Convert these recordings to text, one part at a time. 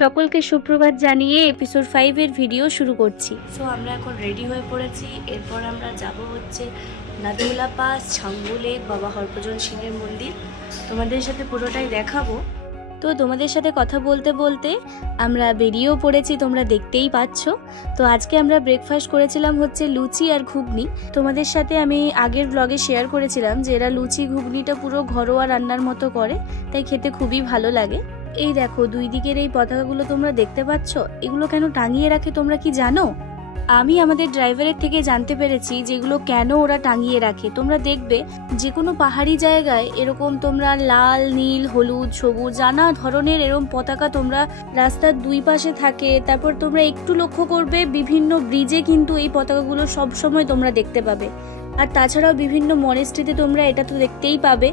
সকলকে সুপ্রভাত জানিয়ে এপিসোড 5 এর ভিডিও শুরু করছি। সো আমরা এখন রেডি হয়ে পড়েছি। এরপর আমরা যাব হচ্ছে নাথুলা পাস, ছাঙ্গু লেক, বাবা হরভজন সিংহের মন্দির। তোমাদের সাথে পুরোটাই দেখাবো। তো তোমাদের সাথে কথা বলতে বলতে আমরা বেরিয়েও পড়েছি, তোমরা দেখতেই পাচ্ছ। তো আজকে আমরা ব্রেকফাস্ট করেছিলাম হচ্ছে লুচি আর ঘুগনি। তোমাদের সাথে আমি আগের ব্লগে শেয়ার করেছিলাম যে এরা লুচি ঘুগনিটা পুরো ঘরোয়া রান্নার মতো করে, তাই খেতে খুবই ভালো লাগে। এই দেখো দুই দিকের এই পতাকাগুলো তোমরা দেখতে পাচ্ছ, এগুলো কেন টাঙিয়ে রাখে তোমরা কি জানো? আমি আমাদের ড্রাইভারের থেকে জানতে পেরেছি যেগুলো কেন ওরা টাঙিয়ে রাখে। তোমরা দেখবে যে কোনো পাহাড়ি জায়গায় এরকম তোমরা লাল, নীল, হলুদ, সবুজ নানা ধরনের এরকম পতাকা তোমরা রাস্তার দুই পাশে থাকে। তারপর তোমরা একটু লক্ষ্য করবে বিভিন্ন ব্রিজে কিন্তু এই পতাকাগুলো সবসময় তোমরা দেখতে পাবে। আর তাছাড়াও বিভিন্ন মনেস্ট্রিতে তোমরা এটা তো দেখতেই পাবে।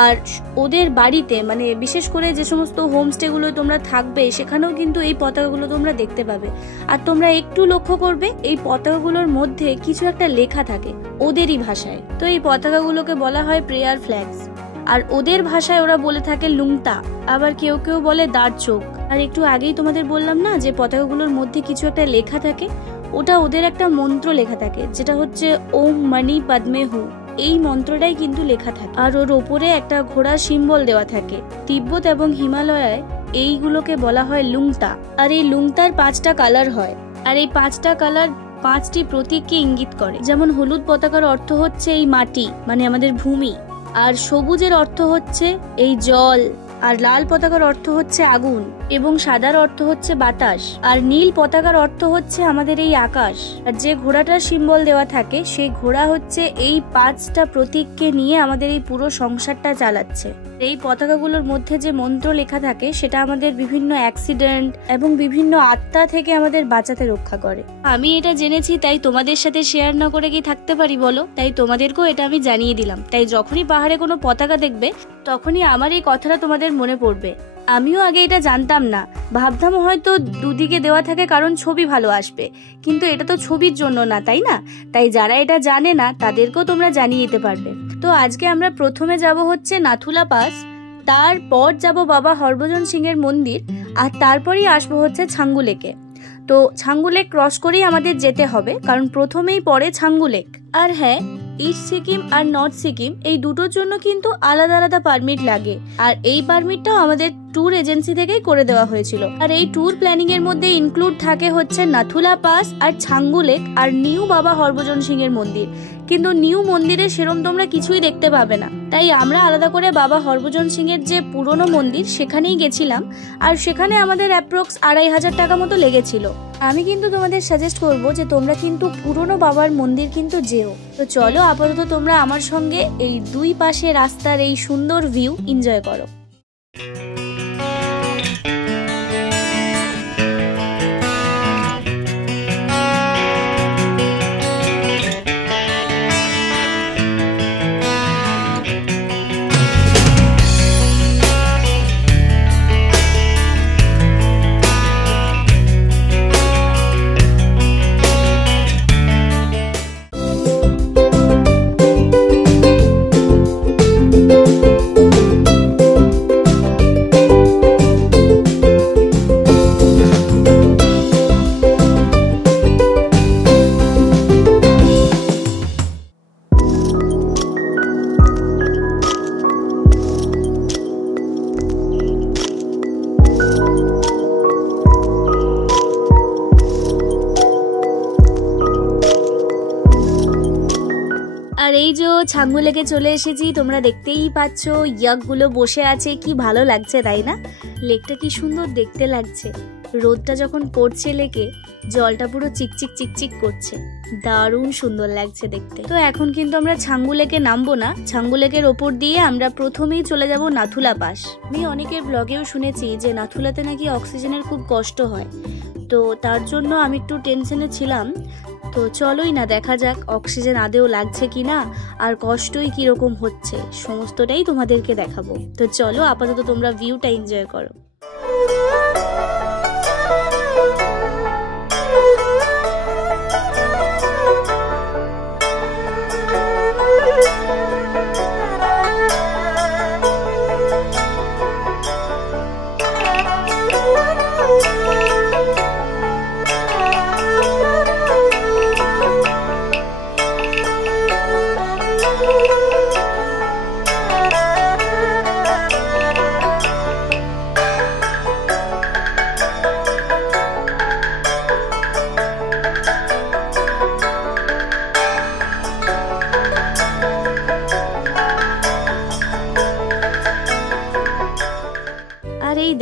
আর ওদের বাড়িতে মানে বিশেষ করে যে সমস্ত হোমস্টেগুলো তোমরা থাকবে সেখানেও কিন্তু এই পতাকাগুলো তোমরা দেখতে পাবে। আর তোমরা একটু লক্ষ্য করবে এই পতাকাগুলোর মধ্যে কিছু একটা লেখা থাকে ওদেরই ভাষায়। তো এই পতাকাগুলোকে বলা হয় প্রেয়ার ফ্ল্যাগস। আর ওদের ভাষায় ওরা বলে থাকে লুংতা, আবার কেউ কেউ বলে দাঁড়চোখ। আর একটু আগেই তোমাদের বললাম না যে পতাকাগুলোর মধ্যে কিছু একটা লেখা থাকে, ওটা ওদের একটা মন্ত্র লেখা থাকে যেটা হচ্ছে ওম মণি পদ্মে হু। এই মন্ত্রটাই কিন্তু লেখা থাকে। আর ওর ওপরে একটা ঘোড়ার সিম্বল দেওয়া থাকে। তিব্বত এবং হিমালয়ায় এইগুলোকে বলা হয় লুংতা। আর এই লুংতার 5টা কালার হয়। আর এই 5টা কালার 5টি প্রতীককে ইঙ্গিত করে। যেমন হলুদ পতাকার অর্থ হচ্ছে এই মাটি মানে আমাদের ভূমি, আর সবুজের অর্থ হচ্ছে এই জল, আর লাল পতাকার অর্থ হচ্ছে আগুন, এবং সাদার অর্থ হচ্ছে বাতাস, আর নীল পতাকার অর্থ হচ্ছে আমাদের এই আকাশ। আর যে ঘোড়াটার সিম্বল দেওয়া থাকে সেই ঘোড়া হচ্ছে এই 5টা প্রতীককে নিয়ে আমাদের এই পুরো সংসারটা চালাচ্ছে। এই পতাকাগুলোর মধ্যে যে মন্ত্র লেখা থাকে সেটা আমাদের বিভিন্ন অ্যাক্সিডেন্ট এবং বিভিন্ন আত্মা থেকে আমাদের বাঁচাতে রক্ষা করে। আমি এটা জেনেছি, তাই তোমাদের সাথে শেয়ার না করে কি থাকতে পারি বলো? তাই তোমাদেরকেও এটা আমি জানিয়ে দিলাম। তাই যখনই পাহাড়ে কোনো পতাকা দেখবে তখনই আমার এই কথাটা তোমাদের মনে পড়বে। আমিও আগে এটা জানতাম না, ভাবতাম হয়তো দুদিকে দেওয়া থাকে কারণ ছবি ভালো আসবে, কিন্তু এটা তো ছবির জন্য না, তাই না? তাই যারা এটা জানে না তাদেরকেও তোমরা জানিয়ে দিতে পারবে। তো আজকে আমরা প্রথমে যাব হচ্ছে নাথুলা পাস, তারপর যাব বাবা হরভজন সিংহের মন্দির, আর তারপরেই আসবো হচ্ছে ছাঙ্গু লেকে। তো ছাঙ্গু লেক ক্রস করেই আমাদের যেতে হবে, কারণ প্রথমেই পড়ে ছাঙ্গু লেক। আর হ্যাঁ, ইস্ট সিকিম আর নর্থ সিকিম এই দুটোর জন্য কিন্তু আলাদা আলাদা পারমিট লাগে। আর এই পারমিটটাও আমাদের ট্যুর এজেন্সি থেকেই করে দেওয়া হয়েছিল। আর এই ট্যুর প্ল্যানিং এর মধ্যে ইনক্লুড থাকে হচ্ছে নাথুলা পাস আর ছাঙ্গু লেক আর নিউ বাবা হরভজন সিংহের মন্দির। কিন্তু নিউ মন্দিরে সেরম তোমরা কিছুই দেখতে পাবে না, তাই আমরা আলাদা করে বাবা হরভজন সিংহের যে পুরনো মন্দির সেখানেই গেছিলাম। আর সেখানে আমাদের অ্যাপ্রক্স 2500 টাকা মতো লেগেছিল। আমি কিন্তু তোমাদের সাজেস্ট করব যে তোমরা কিন্তু পুরনো বাবার মন্দির কিন্তু যেও। তো চলো আপাতত তোমরা আমার সঙ্গে এই দুই পাশে রাস্তার এই সুন্দর ভিউ এনজয় করো। আর এই যে ছাঙ্গু লেকে চলে এসেছি, তোমরা দেখতেই পাচ্ছ ইয়াকগুলো বসে আছে, কি ভালো লাগছে তাই না? লেকটা কি সুন্দর দেখতে লাগছে। রোদটা যখন পড়ছে লেকে জলটা পুরো চিকচিক চিকচিক করছে, দারুণ সুন্দর লাগছে দেখতে। তো এখন কিন্তু আমরা ছাঙ্গু লেকে নামবো না, ছাঙ্গু লেকের ওপর দিয়ে আমরা প্রথমেই চলে যাব নাথুলা পাস। আমি অনেকের ব্লগেও শুনেছি যে নাথুলাতে নাকি অক্সিজেনের খুব কষ্ট হয়, তো তার জন্য আমি একটু টেনশনে ছিলাম। তো চলোই না দেখা যাক অক্সিজেন আদেও লাগছে কিনা আর কষ্টই কিরকম হচ্ছে, সমস্তটাই তোমাদেরকে দেখাবো। তো চলো আপাতত তোমরা ভিউটা এনজয় করো।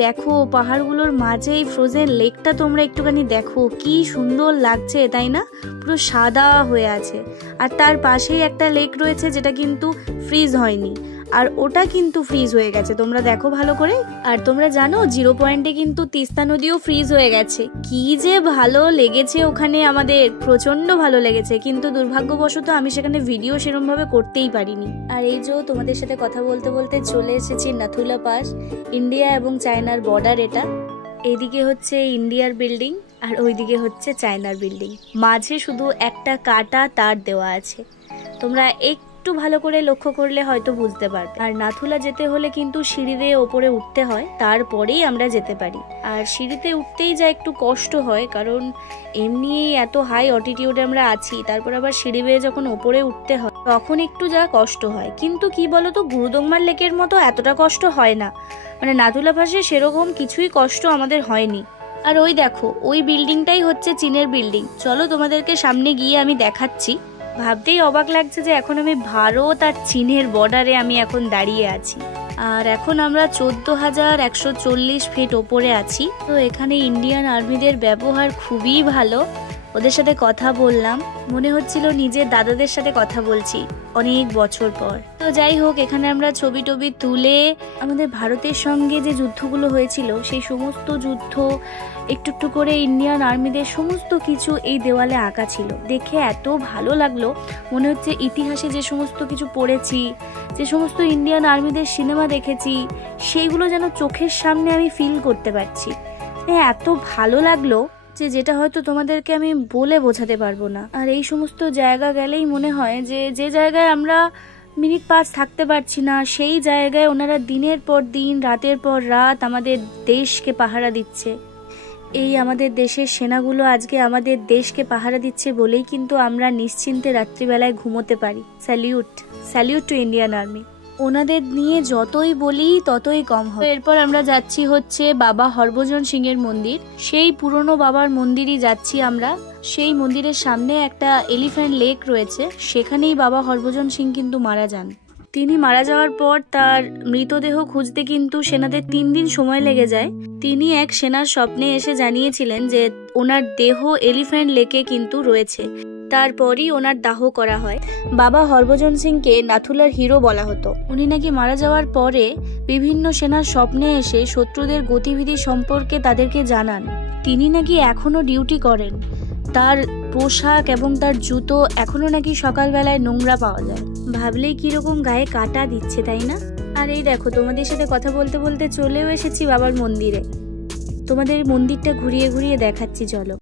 দেখো পাহাড়গুলোর মাঝে এই ফ্রোজেন লেকটা তোমরা একটুখানি দেখো, কি সুন্দর লাগছে তাই না? পুরো সাদা হয়ে আছে। আর তার পাশেই একটা লেক রয়েছে যেটা কিন্তু ফ্রিজ হয়নি, আর ওটা কিন্তু ফ্রিজ হয়ে গেছে, তোমরা দেখো ভালো করে। আর তোমরা জানো 0 পয়েন্টে কিন্তু তিস্তা নদীও ফ্রিজ হয়ে গেছে। কি যে ভালো লেগেছে ওখানে, আমাদের প্রচন্ড ভালো লেগেছে, কিন্তু দুর্ভাগ্যবশত আমি সেখানে ভিডিও সেরকম ভাবে করতেই পারিনি। আর এই যে তোমাদের সাথে কথা বলতে বলতে চলে এসেছি নাথুলা পাস, ইন্ডিয়া এবং চায়নার বর্ডার। এটা এইদিকে হচ্ছে ইন্ডিয়ার বিল্ডিং আর ওইদিকে হচ্ছে চায়নার বিল্ডিং, মাঝে শুধু একটা কাটা তার দেওয়া আছে। তোমরা একটু ভালো করে লক্ষ্য করলে হয়তো বুঝতে পারবে। আর নাথুলা যেতে হলে কিন্তু সিঁড়ি দিয়ে ওপরে উঠতে হয়, তারপরেই আমরা যেতে পারি। আর সিঁড়িতে উঠতেই যা একটু কষ্ট হয়, কারণ এমনি এত হাই অল্টিটিউডে আমরা আছি, তারপর আবার সিঁড়ি বেয়ে যখন ওপরে উঠতে হয় তখন একটু যা কষ্ট হয়। কিন্তু কি বলতো, গুরুদংমার লেকের মতো এতটা কষ্ট হয় না, মানে নাথুলা পাশে সেরকম কিছুই কষ্ট আমাদের হয়নি। আর ওই দেখো ওই বিল্ডিংটাই হচ্ছে চীনের বিল্ডিং। চলো তোমাদেরকে সামনে গিয়ে আমি দেখাচ্ছি। ভাবতেই অবাক লাগছে যে এখন আমি ভারত আর চীনের বর্ডারে আমি এখন দাঁড়িয়ে আছি। আর এখন আমরা 14,140 ফিট ওপরে আছি। তো এখানে ইন্ডিয়ান আর্মিদের ব্যবহার খুবই ভালো। ওদের সাথে কথা বললাম, মনে হচ্ছিল নিজের দাদাদের সাথে কথা বলছি অনেক বছর পর। তো যাই হোক, এখানে আমরা ছবি টবি তুলে আমাদের ভারতের সঙ্গে যে যুদ্ধগুলো হয়েছিল সেই সমস্ত যুদ্ধ একটু একটু করে ইন্ডিয়ান আর্মিদের সমস্ত কিছু এই দেওয়ালে আঁকা ছিল। দেখে এত ভালো লাগলো, মনে হচ্ছে ইতিহাসে যে সমস্ত কিছু পড়েছি, যে সমস্ত ইন্ডিয়ান আর্মিদের সিনেমা দেখেছি, সেইগুলো যেন চোখের সামনে আমি ফিল করতে পারছি। এত ভালো লাগলো যে যেটা হয়তো তোমাদেরকে আমি বলে বোঝাতে পারবো না। আর এই সমস্ত জায়গা গেলেই মনে হয় যে যে জায়গায় আমরা মিনিট 5 থাকতে পারছি না, সেই জায়গায় ওনারা দিনের পর দিন রাতের পর রাত আমাদের দেশকে পাহারা দিচ্ছে। এই আমাদের দেশের সেনাগুলো আজকে আমাদের দেশকে পাহারা দিচ্ছে বলেই কিন্তু আমরা নিশ্চিন্তে রাত্রিবেলায় ঘুমোতে পারি। Salute, salute two Indian army. ওনাদের নিয়ে যতই বলি ততই কম হয়। এরপর আমরা যাচ্ছি হচ্ছে বাবা হরভজন সিং এর মন্দির। সেই পুরনো বাবার মন্দিরই যাচ্ছি আমরা। সেই মন্দিরের সামনে একটা এলিফ্যান্ট লেক রয়েছে, সেখানেই বাবা হরভজন সিং কিন্তু মারা যান। তিনি মারা যাওয়ার পর তার মৃতদেহ খুঁজতে কিন্তু সেনাদের 3 দিন সময় লেগে যায়। তিনি এক সেনার স্বপ্নে এসে জানিয়েছিলেন যে ওনার দেহ এলিফ্যান্ট লেকে কিন্তু রয়েছে। তারপরই ওনার দাহ করা হয়। বাবা হরভজন সিংকে নাথুলার হিরো বলা হতো। উনি নাকি মারা যাওয়ার পরে বিভিন্ন সেনার স্বপ্নে এসে শত্রুদের গতিবিধি সম্পর্কে তাদেরকে জানান। তিনি নাকি এখনো ডিউটি করেন। তার পোশাক এবং তার জুতো এখনো নাকি সকালবেলায় নোংরা পাওয়া যায়। ভাবলেই কিরকম গায়ে কাটা দিচ্ছে, তাই না? আর এই দেখো, তোমাদের সাথে কথা বলতে বলতে চলেও এসেছি বাবার মন্দিরে। তোমাদের মন্দিরটা ঘুরিয়ে ঘুরিয়ে দেখাচ্ছি, চলো।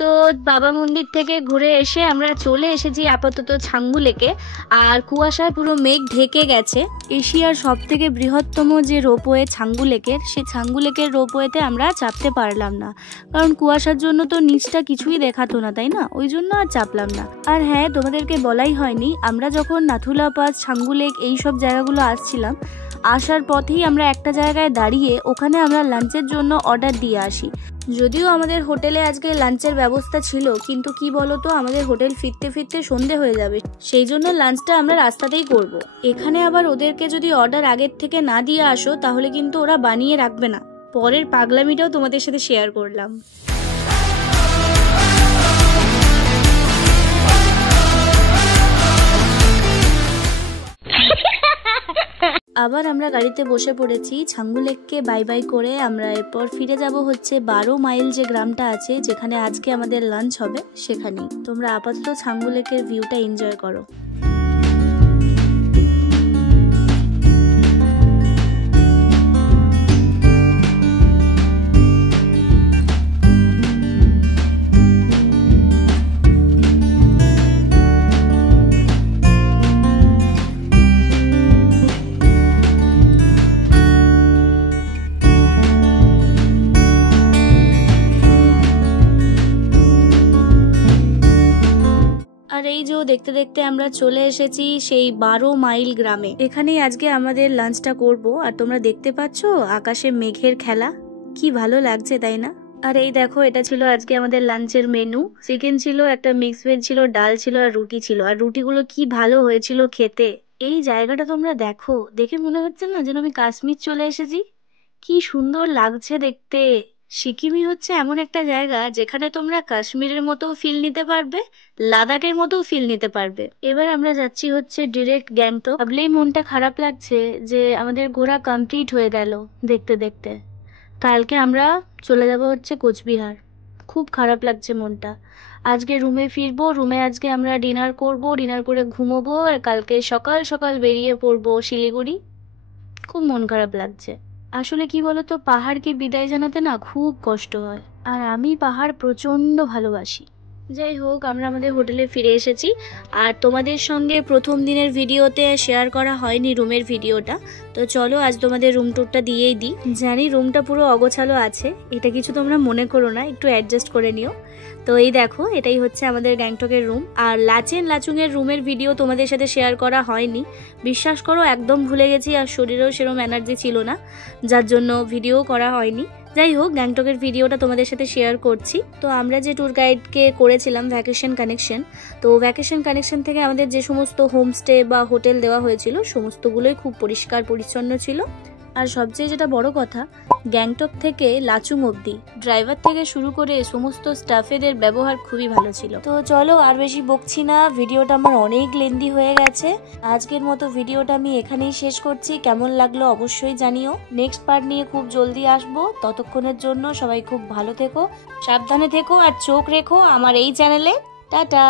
তো বাবা মন্দির থেকে ঘুরে এসে আমরা চলে এসেছি আপাতত ছাঙ্গু লেকে। আর কুয়াশায় পুরো মেঘ ঢেকে গেছে। এশিয়ার সব থেকে বৃহত্তম যে রোপওয়ে ছাঙ্গু লেকের, সেই ছাঙ্গু লেকের রোপওয়েতে আমরা চাপতে পারলাম না, কারণ কুয়াশার জন্য তো নিচটা কিছুই দেখাতো না, তাই না? ওই জন্য আর চাপলাম না। আর হ্যাঁ, তোমাদেরকে বলাই হয়নি, আমরা যখন নাথুলা পাস, ছাঙ্গু লেক এইসব জায়গাগুলো আসছিলাম, আসার পথেই আমরা একটা জায়গায় দাঁড়িয়ে ওখানে আমরা লাঞ্চের জন্য অর্ডার দিয়ে আসি। যদিও আমাদের হোটেলে আজকে লাঞ্চের ব্যবস্থা ছিল, কিন্তু কি বলতো, আমাদের হোটেল ফিরতে ফিরতে সন্ধে হয়ে যাবে, সেই জন্য লাঞ্চটা আমরা রাস্তাতেই করব। এখানে আবার ওদেরকে যদি অর্ডার আগের থেকে না দিয়ে আসো তাহলে কিন্তু ওরা বানিয়ে রাখবে না। পরের পাগলামিটাও তোমাদের সাথে শেয়ার করলাম। আবার আমরা গাড়িতে বসে পড়েছি। ছাঙ্গু লেককে বাই বাই করে আমরা এরপর ফিরে যাব হচ্ছে 12 মাইল যে গ্রামটা আছে, যেখানে আজকে আমাদের লাঞ্চ হবে, সেখানেই। তোমরা আপাতত ছাঙ্গু লেকের ভিউটা এনজয় করো। দেখতে দেখতে আমরা চলে এসেছি সেই 12 মাইল গ্রামে। এখানেই আজকে আমাদের লাঞ্চটা করব। আর তোমরা দেখতে পাচ্ছ আকাশে মেঘের খেলা, কি ভালো লাগছে তাই না? আর এই দেখো, এটা ছিল আজকে আমাদের লাঞ্চের মেনু। চিকেন ছিল, একটা মিক্স ভেজ ছিল, ডাল ছিল আর রুটি ছিল। আর রুটিগুলো কি ভালো হয়েছিল খেতে। এই জায়গাটা তোমরা দেখো, দেখে মনে হচ্ছে না যেন আমি কাশ্মীর চলে এসেছি। কি সুন্দর লাগছে দেখতে। সিকিমই হচ্ছে এমন একটা জায়গা যেখানে তোমরা কাশ্মীরের মতো ফিল নিতে পারবে, লাদাখের মতো ফিল নিতে পারবে। এবার আমরা যাচ্ছি হচ্ছে ডিরেক্ট গ্যাংটক। ভাবলেই মনটা খারাপ লাগছে যে আমাদের ঘোরা কমপ্লিট হয়ে গেল দেখতে দেখতে। কালকে আমরা চলে যাব হচ্ছে কোচবিহার। খুব খারাপ লাগছে মনটা। আজকে রুমে ফিরবো, রুমে আজকে আমরা ডিনার করব, ডিনার করে ঘুমোবো, আর কালকে সকাল সকাল বেরিয়ে পড়বো শিলিগুড়ি। খুব মন খারাপ লাগছে। আসলে কি বলতো, পাহাড়কে বিদায় জানাতে না খুব কষ্ট হয়, আর আমি পাহাড় প্রচন্ড ভালোবাসি। যাই হোক, আমরা আমাদের হোটেলে ফিরে এসেছি। আর তোমাদের সঙ্গে প্রথম দিনের ভিডিওতে শেয়ার করা হয়নি রুমের ভিডিওটা, তো চলো আজ তোমাদের রুম টুরটা দিয়েই দিই। জানি রুমটা পুরো অগোছালো আছে, এটা কিছু তোমরা মনে করো না, একটু অ্যাডজাস্ট করে নিও। তো এই দেখো, এটাই হচ্ছে আমাদের গ্যাংটকের রুম। আর লাচুংয়ের রুমের ভিডিও তোমাদের সাথে শেয়ার করা হয়নি, বিশ্বাস করো, একদম ভুলে গেছি। আর শরীরেও সেরকম এনার্জি ছিল না, যার জন্য ভিডিও করা হয়নি। যাই হোক, গ্যাংটকের ভিডিওটা তোমাদের সাথে শেয়ার করছি। তো আমরা যে ট্যুর গাইডকে করেছিলাম ভ্যাকেশন কানেকশন, তো ভ্যাকেশন কানেকশন থেকে আমাদের যে সমস্ত হোমস্টে বা হোটেল দেওয়া হয়েছিল সমস্তগুলোই খুব পরিষ্কার পরিচ্ছন্ন ছিল। আর সবচেয়ে যেটা বড় কথা, গ্যাংটক থেকে লাচুং অবধি ড্রাইভার থেকে শুরু করে সমস্ত স্টাফেদের ব্যবহার খুবই ভালো ছিল। তো চলো আর বেশি বকছি না, ভিডিওটা আমার অনেক লেন্দি হয়ে গেছে। আজকের মতো ভিডিওটা আমি এখানেই শেষ করছি। কেমন লাগলো অবশ্যই জানিও। নেক্সট পার্ট নিয়ে খুব জলদি আসবো। ততক্ষণের জন্য সবাই খুব ভালো থেকো, সাবধানে থেকো, আর চোখ রেখো আমার এই চ্যানেলে। টাটা।